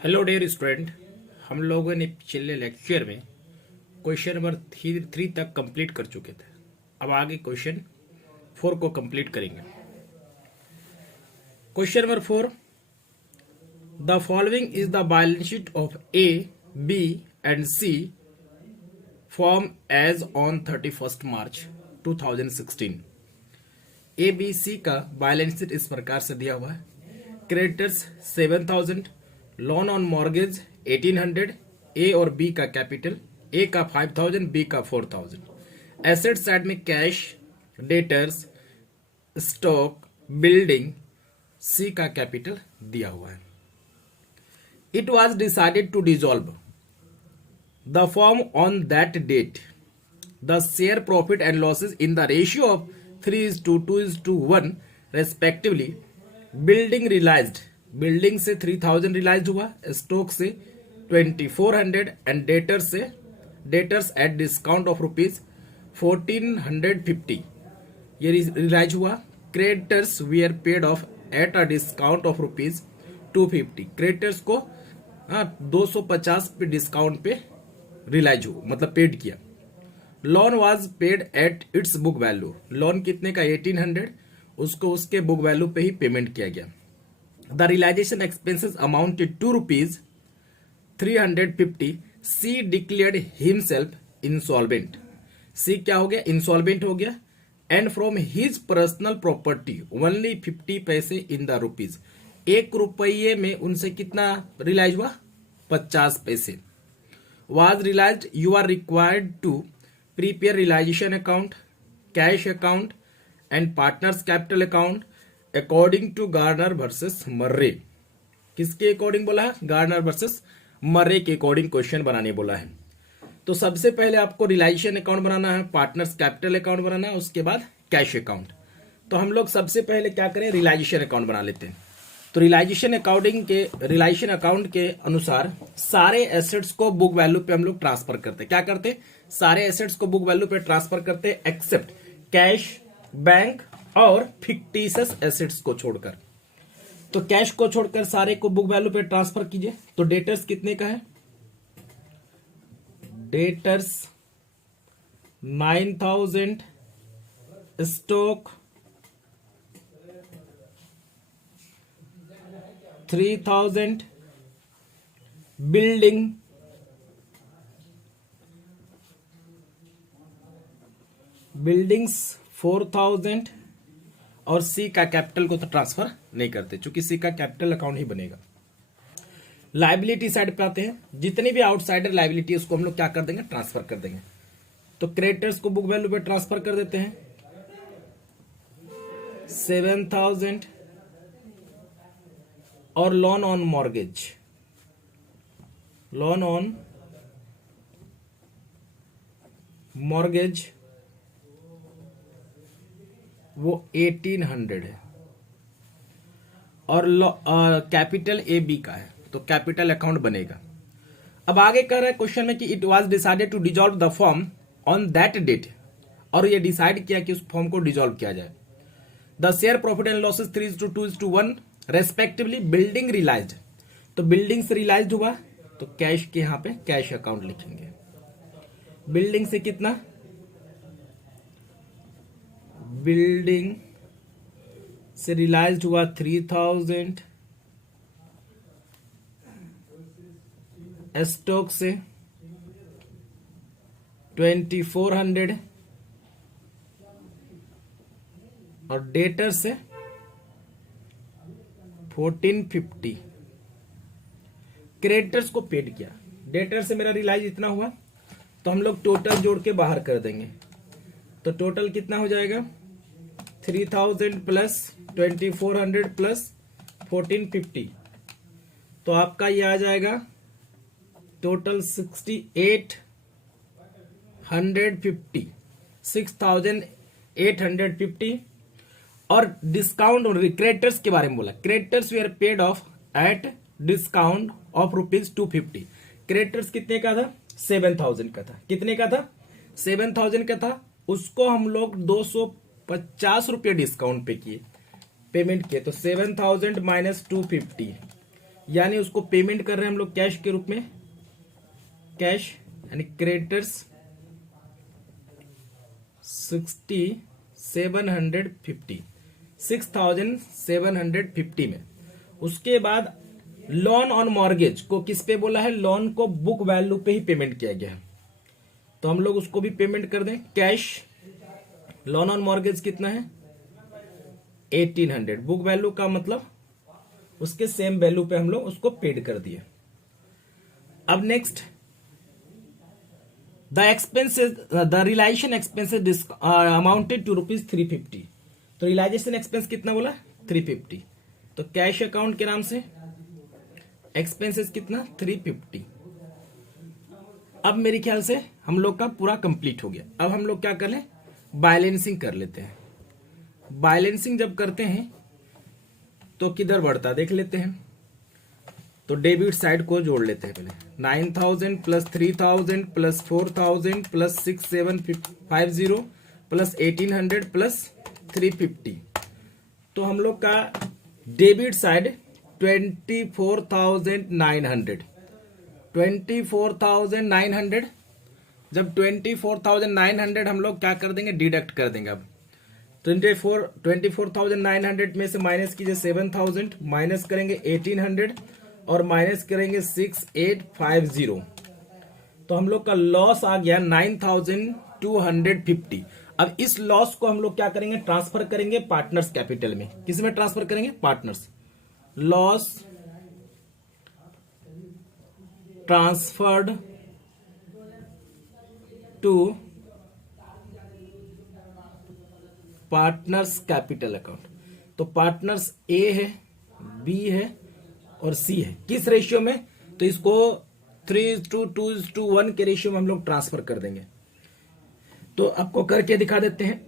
Hello dear student. हम लोगों ने पिछले लेक्चर में क्वेश्चन नंबर 3 तक कंप्लीट कर चुके थे। अब आगे क्वेश्चन 4 को कंप्लीट करेंगे। Question number 4, the following is the balance sheet of A, B and C firm as on 31 March 2016। A B C का बैलेंस शीट इस प्रकार से दिया हुआ है। Creditors 7000, loan on mortgage 1800, A और बी का कैपिटल, ए का 5000, बी का 4000। एसेट साइड में cash, debtors, stock, building, C का कैपिटल दिया हुआ है। It was decided to dissolve the firm on that date the share profit and losses in the ratio of 3:2:1 respectively. Building realised, building से 3000 realise हुआ, stock से 2400 and debtors at discount of ₹1450 ये realise हुआ। Creditors we are paid off at a discount of ₹250। Creditors को 250 पे discount पे relies हो, मतलब पेड किया। Loan was paid at its book value, loan कितने का 1800, उसको उसके बुक वैल्यू पे ही पेमेंट किया गया। The realisation expenses amounted to ₹350। C declared himself insolvent, C क्या हो गया, इंसॉल्वेंट हो गया। And from his personal property only 50 पैसे इन द रुपीज, 1 रुपये में उनसे कितना रिलाइज हुआ, 50 पैसे। Was realised, you are required to prepare realisation account, cash account and partners capital account according to Garner versus Murray. किसके अकॉर्डिंग बोला है, गार्नर वर्सेस मर्रे के अकॉर्डिंग क्वेश्चन बनाने बोला है। तो सबसे पहले आपको रियलाइजेशन अकाउंट बनाना है, पार्टनर्स कैपिटल अकाउंट बनाना है, उसके बाद कैश अकाउंट। तो हम लोग सबसे पहले क्या करें, रियलाइजेशन अकाउंट बना लेते हैं। तो रियलाइजेशन अकाउंट के अनुसार सारे एसेट्स को बुक वैल्यू पे हम लोग ट्रांसफर करते हैं। क्या करते, सारे एसेट्स को बुक वैल्यू पे ट्रांसफर करते हैं एक्सेप्ट कैश, बैंक और फिक्टिशियस एसेट्स को छोड़कर। तो कैश को छोड़कर सारे को बुक वैल्यू पे ट्रांसफर कीजिए। तो डेटर्स कितने का है, डेटर्स 9000, स्टॉक 3000, बिल्डिंग्स 4000 और सी का कैपिटल को तो ट्रांसफर नहीं करते, क्योंकि सी का कैपिटल अकाउंट ही बनेगा। लाइबिलिटी साइड पे आते हैं, जितनी भी आउटसाइडर लाइबिलिटी उसको हम लोग क्या कर देंगे, ट्रांसफर कर देंगे। तो क्रेडिटर्स को बुक वैल्यू पे ट्रांसफर कर देते हैं 7000 और लोन ऑन मॉर्गेज वो 1800 है और कैपिटल ए बी का है, तो कैपिटल अकाउंट बनेगा। अब आगे कह रहा है क्वेश्चन में कि it was decided to dissolve the firm on that date, और ये डिसाइड किया कि उस फॉर्म को डिजॉल्व किया जाए। The share profit and losses 3:2:1 respectively. Building realised, तो बिल्डिंग से रिलाइज्ड हुआ, तो कैश के यहां पे कैश अकाउंट लिखेंगे। बिल्डिंग से कितना, बिल्डिंग से रिलाइज्ड हुआ 3000, स्टॉक से 2400 और डेटर से 1450। क्रेडिटर्स को पेड किया, डेटर से मेरा रिलाइज इतना हुआ, तो हम लोग टोटल जोड़ के बाहर कर देंगे। तो टोटल कितना हो जाएगा, 3000 प्लस 2400 प्लस 1450, तो आपका ये आ जाएगा टोटल 6850। और डिस्काउंट और क्रेडिटर्स के बारे में बोला, creditors we are paid off at discount of ₹250। Creditors कितने का था, 7000 का था। कितने का था, 7000 का था। उसको हम लोग 250 रुपये डिस्काउंट पे किए, पेमेंट किए, तो 7000 माइनस 250 यानी उसको पेमेंट कर रहे हैं हम लोग कैश के रूप में, कैश यानी क्रेडिटर्स 6,750 में। उसके बाद लोन ऑन मॉर्गेज को किस पे बोला है, लोन को बुक वैल्यू पे ही पेमेंट किया गया है, तो हम लोग उसको भी पेमेंट कर दें कैश। लोन ऑन मॉर्गेज कितना है 1800, बुक वैल्यू का मतलब उसके सेम वैल्यू पे हम लोग उसको पेड कर दिए। अब next the expenses, the realisation expenses amounted to ₹350। तो रिलाइजेशन एक्सपेंस कितना बोला 350, तो कैश अकाउंट के नाम से एक्सपेंसेस कितना 350। अब मेरे ख्याल से हम लोग का पूरा कंप्लीट हो गया। अब हम लोग क्या कर लें, बैलेंसिंग कर लेते हैं। बैलेंसिंग जब करते हैं तो किधर बढ़ता देख लेते हैं। तो डेबिट साइड को जोड़ लेते हैं पहले, 9,000 plus 3,000 plus 4,000 plus 6,750 plus 1,800 plus 350। तो हम लोग का डेबिट साइड 24,900, 24,900। जब 24,900 हम लोग क्या कर देंगे, डिडक्ट कर देंगे। अब 24,900 में से माइनस कीजिए 7,000, माइनस करेंगे 1,800 और माइनस करेंगे 6,850। तो हम लोग का लॉस आ गया 9,250। अब इस लॉस को हम लोग क्या करेंगे, ट्रांसफर करेंगे पार्टनर्स कैपिटल में। किस में ट्रांसफर करेंगे, partners. Loss transferred to partners capital account. तो पार्टनर्स ए है, बी है और सी है। किस रेशियो में, तो इसको 3:2:1 के रेशियो में हम लोग ट्रांसफर कर देंगे। तो आपको करके दिखा देते हैं।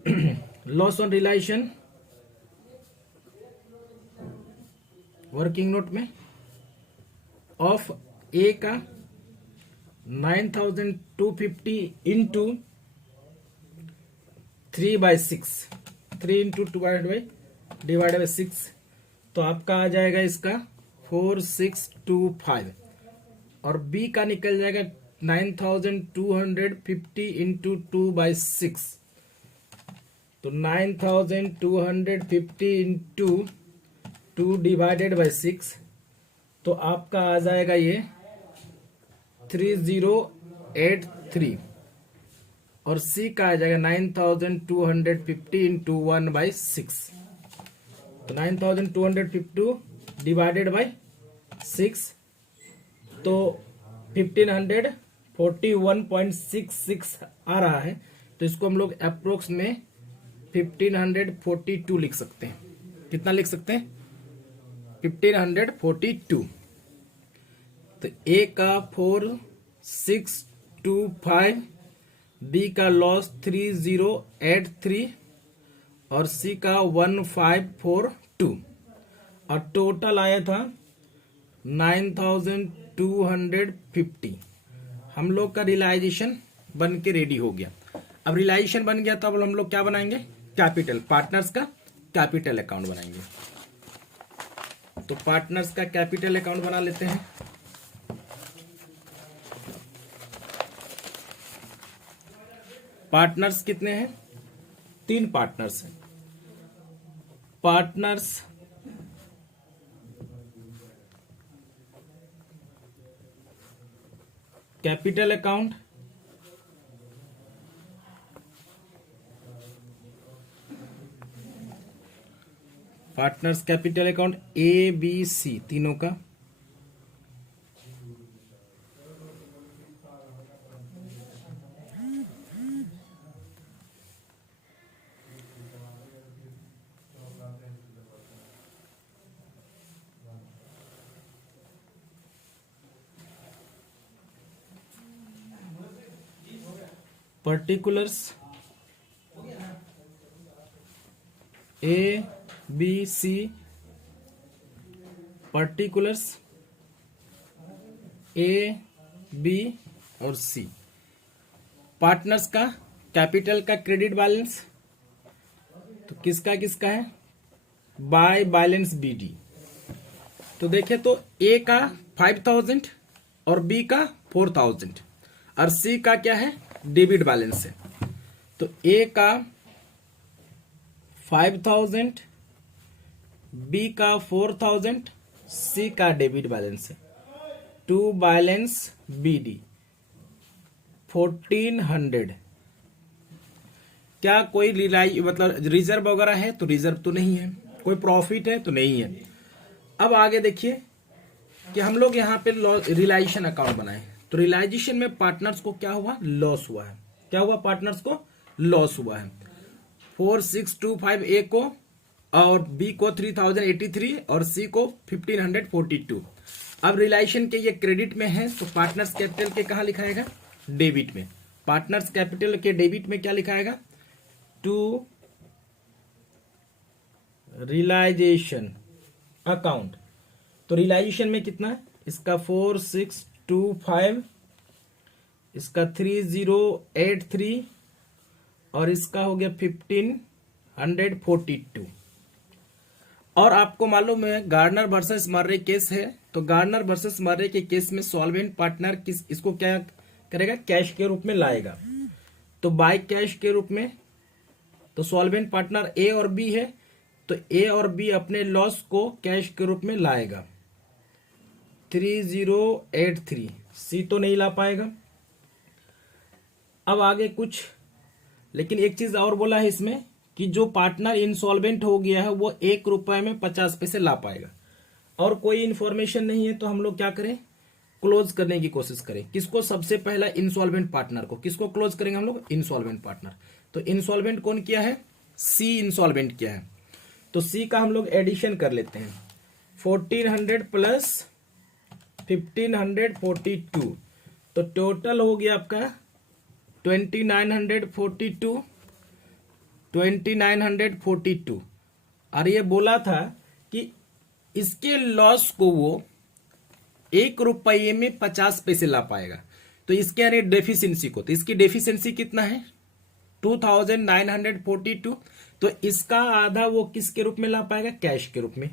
Loss on realisation working note में ऑफ ए का 9,250 इंटू 3/6, 3 इंटू डिवाइड बाई 6, तो आपका आ जाएगा इसका 4,625। और बी का निकल जाएगा 9,250 इंटू 2/6, तो 9,250 इंटू 2 डिवाइडेड बाई 6, तो आपका आ जाएगा ये 3083। और सी का आ जाएगा 9,250 इंटू 1/6, तो 9,250 डिवाइडेड बाई 6, तो 1541.66 आ रहा है। तो इसको हम लोग अप्रोक्स में 1542 लिख सकते हैं। कितना लिख सकते हैं, 1542। तो ए का 4,625, बी का लॉस 3083 और सी का 1542, और टोटल आया था 9,250। हम लोग का रियलाइजेशन बन के रेडी हो गया। अब रियलाइजेशन बन गया तो अब हम लोग क्या बनाएंगे, कैपिटल, पार्टनर्स का कैपिटल अकाउंट बनाएंगे। तो पार्टनर्स का कैपिटल अकाउंट बना लेते हैं। पार्टनर्स कितने हैं, 3 पार्टनर्स हैं। Partners capital account, partners capital account A B C तीनों का। Particulars A B C, particulars A B और सी। पार्टनर्स का कैपिटल का क्रेडिट बैलेंस, तो किसका किसका है, बाय बैलेंस बी डी, तो देखें तो ए का 5000 और बी का 4000 और सी का क्या है, डेबिट बैलेंस है। तो ए का 5000, बी का 4000, सी का डेबिट बैलेंस है। To balance B D 1400। क्या कोई मतलब रिजर्व वगैरह है, तो रिजर्व तो नहीं है, कोई प्रॉफिट है तो नहीं है। अब आगे देखिए कि हम लोग यहाँ पे रिलाइजेशन अकाउंट बनाए, तो रिलाइजेशन में पार्टनर्स को क्या हुआ, लॉस हुआ है। क्या हुआ, पार्टनर्स को लॉस हुआ है। 4625 ए को और बी को 3083 और सी को 1542। अब रिलाइजेशन के ये क्रेडिट में है, तो पार्टनर्स कैपिटल के कहा लिखाएगा, डेबिट में। पार्टनर्स कैपिटल के डेबिट में क्या लिखाएगा, टू रिलाइजेशन अकाउंट। तो रिलाइजेशन में कितना है, इसका 4625, इसका 3083 और इसका हो गया 1542। और आपको मालूम है गार्नर वर्सेस मर्रे केस है, तो गार्नर वर्सेस मर्रे के केस में सॉल्वेंट पार्टनर इसको क्या करेगा, कैश के रूप में लाएगा। तो बाय कैश के रूप में, तो सॉल्वेंट पार्टनर ए और बी है, तो ए और बी अपने लॉस को कैश के रूप में लाएगा। 3083, सी तो नहीं ला पाएगा। अब आगे कुछ, लेकिन एक चीज और बोला है इसमें कि जो पार्टनर इंसॉल्वेंट हो गया है वो 1 रुपए में 50 पैसे ला पाएगा। और कोई इंफॉर्मेशन नहीं है, तो हम लोग क्या करें, क्लोज करने की कोशिश करें। किसको, सबसे पहला इंसॉल्वेंट पार्टनर को। किसको क्लोज करेंगे हम लोग, इंसॉल्वेंट पार्टनर। तो इंसॉल्वेंट कौन किया है, सी इंसॉल्वेंट किया है। तो सी का हम लोग एडिशन कर लेते हैं, 1400 प्लस 1542, तो टोटल हो गया आपका 2942। और ये बोला था कि इसके लॉस को वो 1 रुपये में 50 पैसे ला पाएगा। तो इसके यानी डेफिशिएंसी को, तो इसकी डेफिशिएंसी कितना है, 2942। तो इसका आधा वो किसके रूप में ला पाएगा, कैश के रूप में।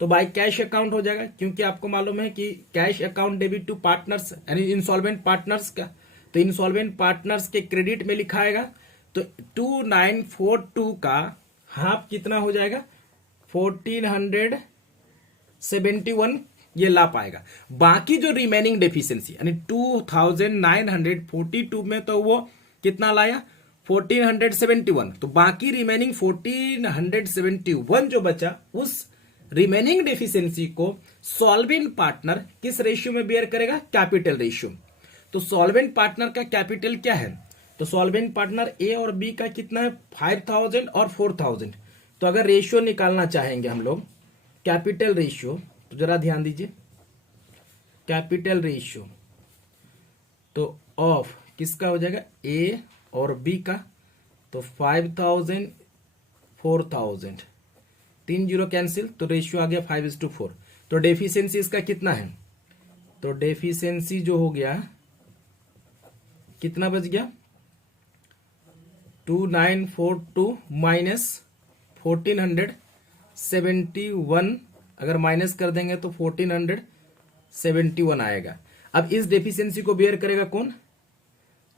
तो बाय कैश अकाउंट हो जाएगा, क्योंकि आपको मालूम है कि cash account debit to partners यानी इंसॉल्वेंट पार्टनर्स का, तो इंसॉल्वेंट पार्टनर्स के क्रेडिट में लिखाएगा। तो 2942 का हाफ कितना हो जाएगा, 1471 ये ला पाएगा। बाकी जो रिमेनिंग डेफिशिएंसी यानी 2942 में तो वो कितना लाया, 1471। तो बाकी रिमेनिंग 1471 जो बचा, उस रिमेनिंग डेफिशिएंसी को सॉल्वेंट पार्टनर किस रेशियो में बेयर करेगा, कैपिटल रेशियो। तो सॉल्वेंट पार्टनर का कैपिटल क्या है, तो सॉल्वेंट पार्टनर ए और बी का कितना है, 5000 और 4000। तो अगर रेशियो निकालना चाहेंगे हम लोग, कैपिटल रेशियो, तो जरा ध्यान दीजिए, कैपिटल रेशियो तो ऑफ किसका हो जाएगा, ए और बी का। तो 5000 4000, 3 जीरो कैंसिल, तो रेशियो आ गया 5:4। तो डेफिशिएंसी इसका कितना है, तो डेफिशिएंसी जो हो गया, कितना बच गया, 2942 माइनस 1471, अगर माइनस कर देंगे तो 1471 आएगा। अब इस डेफिशिएंसी को बेयर करेगा कौन,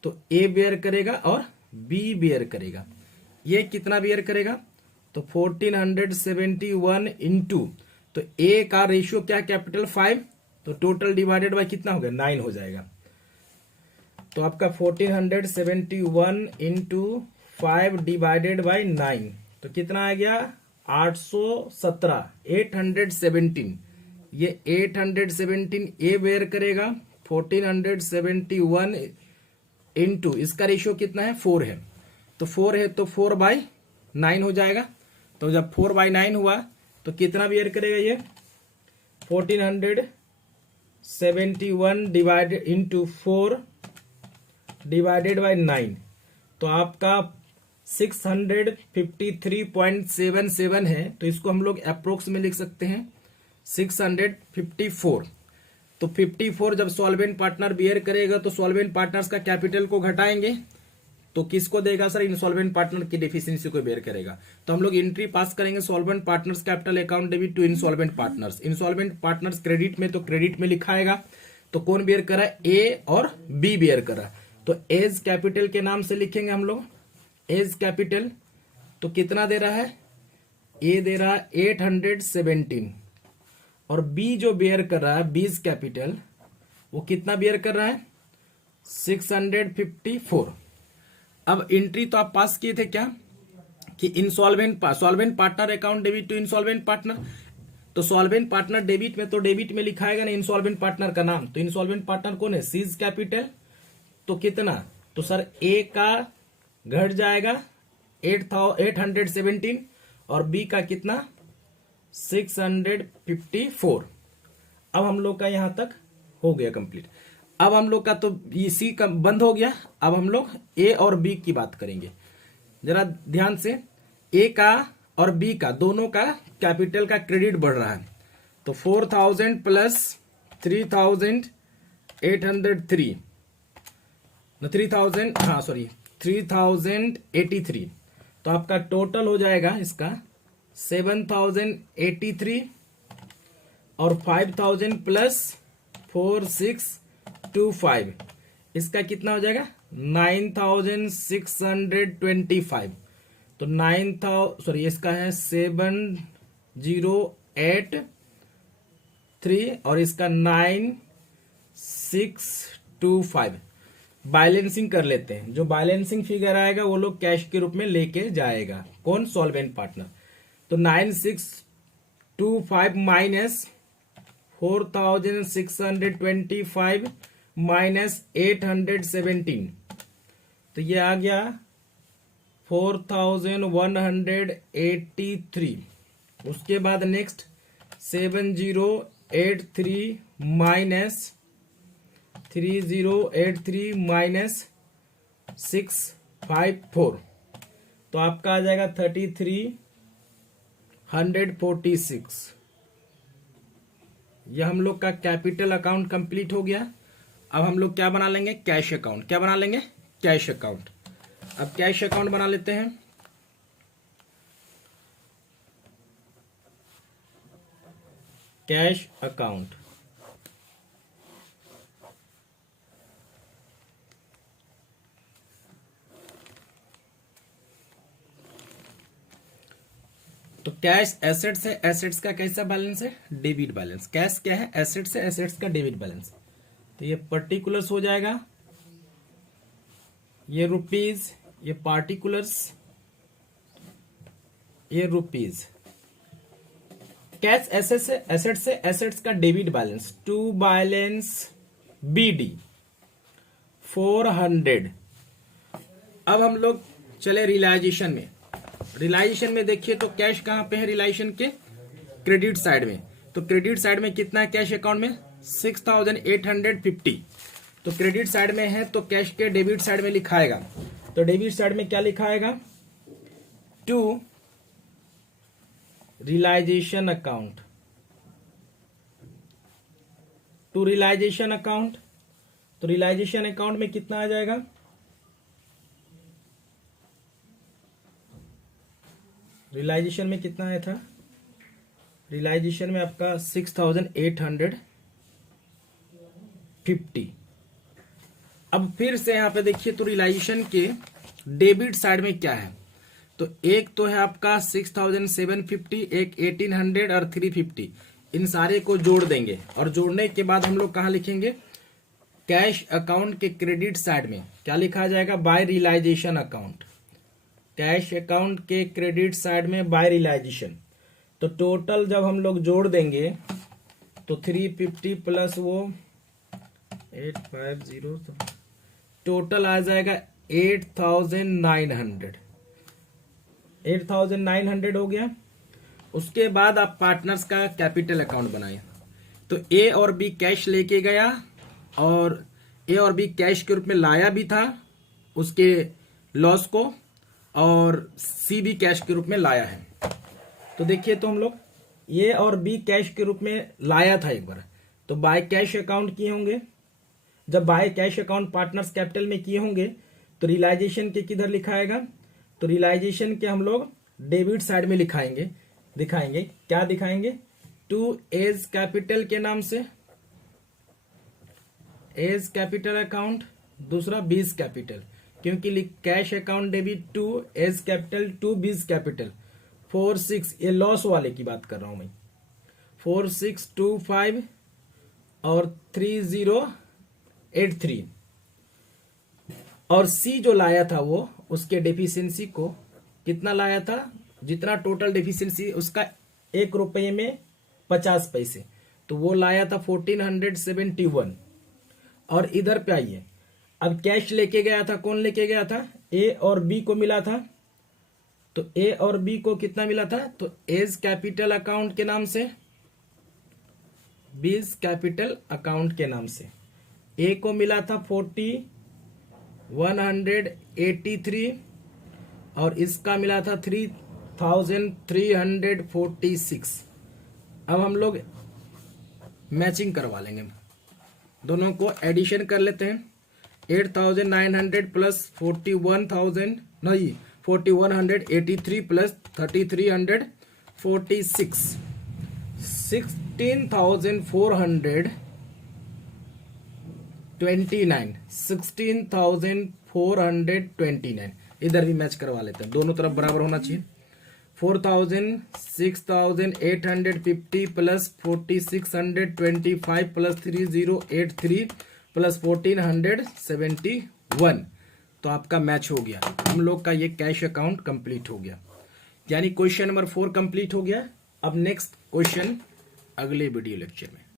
तो ए बेयर करेगा और बी बेयर करेगा। ये कितना बेयर करेगा, तो 1471 इंटू, तो ए का रेशियो क्या, कैपिटल 5, तो टोटल डिवाइडेड बाय कितना हो गया, 9 हो जाएगा। तो आपका 1471 इंटू 5 डिवाइडेड बाय 9, तो कितना आ गया, 817, 817। ये 817 ए बेयर करेगा, 1471 इंटू, इसका रेशियो कितना है, 4 है। तो 4 है तो 4/9 हो जाएगा। तो जब 4/9 हुआ तो कितना बेयर करेगा ये, 1471 डिवाइडेड इंटू 4 डिवाइडेड बाय 9, तो आपका 653.77 है। तो इसको हम लोग अप्रोक्स में लिख सकते हैं 654। तो 54 जब सॉल्वेंट पार्टनर बेयर करेगा तो सॉल्वेंट पार्टनर्स का कैपिटल को घटाएंगे, तो किसको देगा सर? इंसॉल्वेंट पार्टनर की डेफिशिएंसी को बेयर करेगा। तो हम लोग एंट्री पास करेंगे solvent partners capital account debit to insolvent partners. Insolvent partners credit में, तो क्रेडिट में लिखा आएगा। तो कौन बेयर करा? ए और बी बेयर करा। तो एज कैपिटल के नाम से लिखेंगे हम लोग, एज कैपिटल। तो कितना दे रहा है? ए दे रहा है 817 और बी जो बेयर कर रहा है बीज कैपिटल वो कितना बेयर कर रहा है? 654। अब एंट्री तो आप पास किए थे क्या कि solvent partner account debit to insolvent partner. तो सॉल्वेंट पार्टनर डेबिट में, तो डेबिट में लिखाएगा ना इंसॉल्वेंट पार्टनर का नाम। तो इंसॉल्वेंट पार्टनर कौन है? Seize capital. तो कितना? तो सर ए का घट जाएगा 817 और बी का कितना? 654। अब हम लोग का यहां तक हो गया कंप्लीट। अब हम लोग का तो सी का बंद हो गया। अब हम लोग ए और बी की बात करेंगे। जरा ध्यान से, ए का और बी का दोनों का कैपिटल का क्रेडिट बढ़ रहा है। तो 4000 प्लस 3803 3000, हाँ सॉरी 3083। तो आपका टोटल हो जाएगा इसका 7083 और 5000 प्लस 4625, इसका कितना हो जाएगा? 9625। तो 9000 सॉरी इसका है 7083 और इसका 9625। बैलेंसिंग कर लेते हैं। जो बैलेंसिंग फिगर आएगा वो लोग कैश के रूप में लेके जाएगा। कौन? Solvent partner. तो 9625 माइनस 4625 माइनस 817, तो ये आ गया 4183। उसके बाद नेक्स्ट 7083 माइनस 3083 माइनस 654, तो आपका आ जाएगा 3346। यह हम लोग का कैपिटल अकाउंट कंप्लीट हो गया। अब हम लोग क्या बना लेंगे? Cash account. क्या बना लेंगे? Cash account. अब कैश अकाउंट बना लेते हैं। Cash account. तो कैश एसेट्स है, एसेट्स का कैसा बैलेंस है? Debit balance. कैश क्या है? एसेट्स है, एसेट्स का डेबिट बैलेंस। तो ये पर्टिकुलर्स हो जाएगा, ये रुपीज, ये पार्टिकुलर्स, ये रुपीज। कैश एसेट्स है, एसेट्स है, एसेट्स का debit balance to balance BD 400। अब हम लोग चले रियलाइजेशन में। रियलाइजेशन में देखिए तो कैश कहां पे है? रियलाइजेशन के क्रेडिट साइड में। तो क्रेडिट साइड में कितना है कैश अकाउंट में? 6850। तो क्रेडिट साइड में है तो कैश के डेबिट साइड में लिखाएगा। तो डेबिट साइड में क्या लिखाएगा? To realisation account, to realisation account. तो रियलाइजेशन अकाउंट में कितना आ जाएगा? रियलाइजेशन में कितना आया था? रियलाइजेशन में आपका 6850। अब फिर से यहां पे देखिए तो रियलाइजेशन के डेबिट साइड में क्या है? तो एक तो है आपका 6750, एक 1800 और 350। इन सारे को जोड़ देंगे और जोड़ने के बाद हम लोग कहां लिखेंगे? कैश अकाउंट के क्रेडिट साइड में क्या लिखा जाएगा? By realisation account. Cash account के क्रेडिट साइड में बाय रियलाइजेशन। तो टोटल जब हम लोग जोड़ देंगे तो 350 प्लस वो 850, तो टोटल आ जाएगा 8900। 8900 हो गया। उसके बाद आप पार्टनर्स का कैपिटल अकाउंट बनाए। तो ए और बी कैश लेके गया और ए और बी कैश के रूप में लाया भी था उसके लॉस को, और सी भी कैश के रूप में लाया है। तो देखिए तो हम लोग ए और बी कैश के रूप में लाया था एक बार, तो बाय कैश अकाउंट किए होंगे। जब by cash account partners capital में किए होंगे तो रियलाइजेशन के किधर लिखाएगा, तो रियलाइजेशन के हम लोग डेबिट साइड में दिखाएंगे क्या दिखाएंगे, टू एज कैपिटल के नाम से, एज कैपिटल अकाउंट, दूसरा बीज कैपिटल, क्योंकि cash account debit to A's capital to B's capital 46, ये लॉस वाले की बात कर रहा हूं मैं, 4625 और 3083, और सी जो लाया था वो उसके डेफिशिएंसी को कितना लाया था, जितना टोटल डेफिशिएंसी उसका 1 रुपये में 50 पैसे, तो वो लाया था 1471। और इधर पे आइए, अब कैश लेके गया था, कौन लेके गया था, ए और बी को मिला था, तो ए और बी को कितना मिला था, तो एज कैपिटल अकाउंट के नाम से, बीज कैपिटल अकाउंट के नाम से, ए को मिला था 4183 और इसका मिला था 3346। अब हम लोग मैचिंग करवा लेंगे, दोनों को एडिशन कर लेते हैं। 8900 प्लस 4183 प्लस 3346, 16,429 इधर भी मैच करवा लेते हैं, दोनों तरफ बराबर होना चाहिए। 6850 प्लस 4625 प्लस 3083 प्लस 1471, तो आपका मैच हो गया, हम लोग का ये कैश अकाउंट कंप्लीट हो गया, यानी क्वेश्चन नंबर 4 कंप्लीट हो गया। अब नेक्स्ट क्वेश्चन अगले वीडियो लेक्चर में।